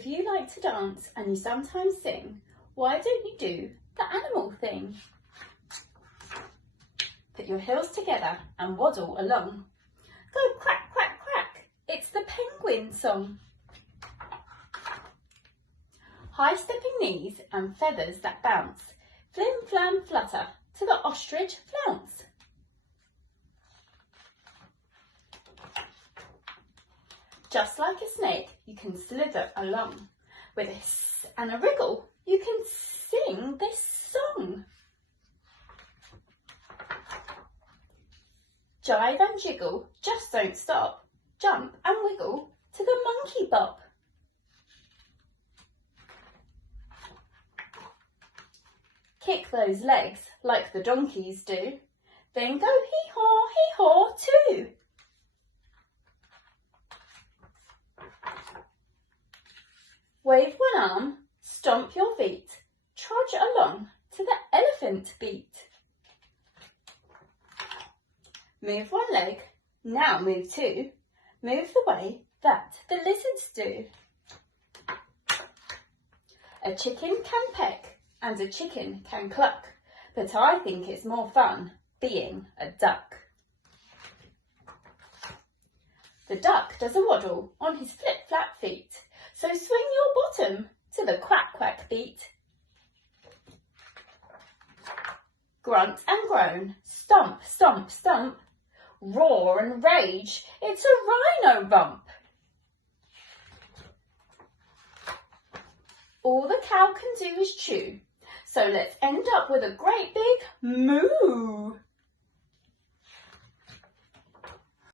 if you like to dance and you sometimes sing, why don't you do the animal thing? Put your heels together and waddle along. Go quack, quack, quack. It's the penguin song. High stepping knees and feathers that bounce. Flim, flam, flutter to the ostrich flounce. Just like a snake, you can slither along. With a hiss and a wriggle, you can sing this song. Jive and jiggle, just don't stop. Jump and wiggle to the monkey bop. Kick those legs like the donkeys do. Then go hee-haw too. Wave one arm, stomp your feet, trudge along to the elephant beat. Move one leg, now move two. Move the way that the lizards do. A chicken can peck and a chicken can cluck, but I think it's more fun being a duck. The duck does a waddle on his flip-flap feet, so swing your bottom to the quack-quack beat. Grunt and groan, stomp, stomp, stomp, roar and rage, it's a rhino rump. All the cow can do is chew, so let's end up with a great big moo.